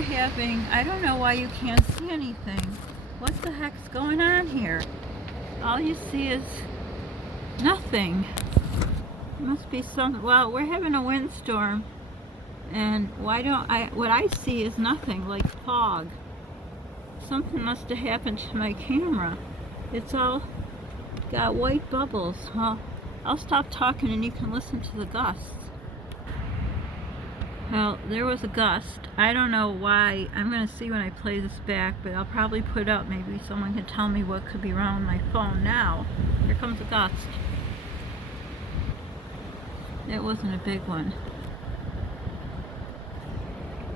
are having, I don't know why you can't see anything. What the heck's going on here? All you see is nothing. Must be some, well, we're having a windstorm, and what I see is nothing, like fog. Something must have happened to my camera. It's all got white bubbles. Well, I'll stop talking and you can listen to the gusts. Well, there was a gust. I don't know why. I'm going to see when I play this back, but I'll probably put up. Maybe someone can tell me what could be wrong with my phone now. Here comes a gust. It wasn't a big one.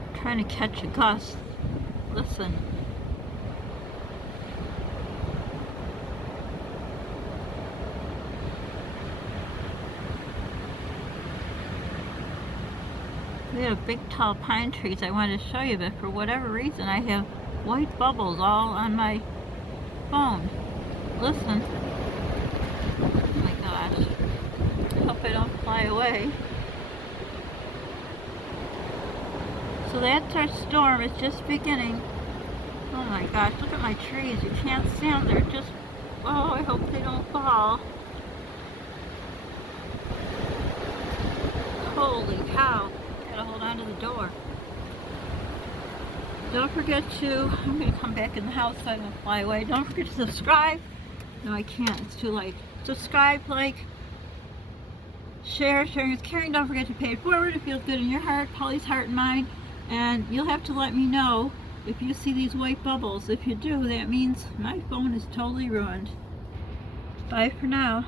I'm trying to catch a gust. Listen. We have big tall pine trees I wanted to show you, but for whatever reason I have white bubbles all on my phone. Listen. Oh my gosh. I hope I don't fly away. So that's our storm. It's just beginning. Oh my gosh, look at my trees. You can't see them. They're just, oh, I hope they don't fall. Holy cow. Gotta hold on to the door. Don't forget to, I'm gonna come back in the house so I don't fly away. Don't forget to subscribe. No, I can't, it's too late. Subscribe, like, share, sharing is caring. Don't forget to pay it forward. It feels good in your heart, Polly's heart and mine. And you'll have to let me know if you see these white bubbles. If you do, that means my phone is totally ruined. Bye for now.